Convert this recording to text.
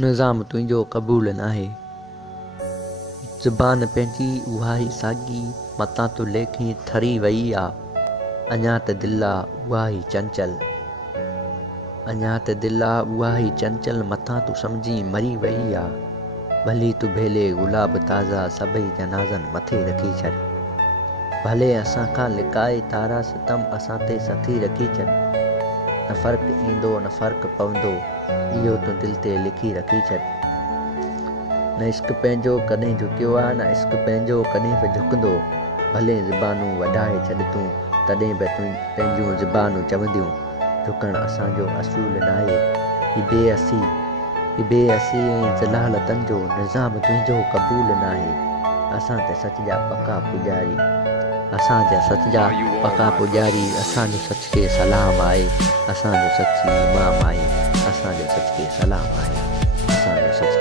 निज़ाम तुंहिंजो क़बूल नाहे। ज़ुबान पंहिंजी उहा ई साॻी मतां तूं लेखी थरी वई आहे। अञा त दिलि आहे उहा ई चंचल, अञा त दिलि आहे उहा ई चंचल मथां तूं सम्झी मरी वई आहे। भली तूं भेले गुलाब ताज़ा सभई जनाज़नि मथे रखी छॾ। भले असां खां लिकाए तारा सितम असां ते सथी रखी छॾ। न फ़र्क़ु ईंदो न फ़र्क़ु पवंदो इहो तूं दिलि ते लिखी रखी छॾ। न इश्क़ पंहिंजो कॾहिं झुकियो आहे न इश्क़ पंहिंजो कॾहिं बि झुकंदो। भले ज़ुबानूं वधाए छॾ तूं तॾहिं बि तूं पंहिंजूं ज़ुबानूं चवंदियूं झुकणु असांजो असूल नाहे। ही बेअसी ऐं ज़लालतनि जो निज़ाम तुंहिंजो क़बूल नाहे। असां त सच जा पका पुॼारी, असांजा सच जा पका पुॼारी। असांजो सच खे सलाम आहे, असांजो सची इमाम आहे। असांजो सच खे सलाम आहे, असांजो सच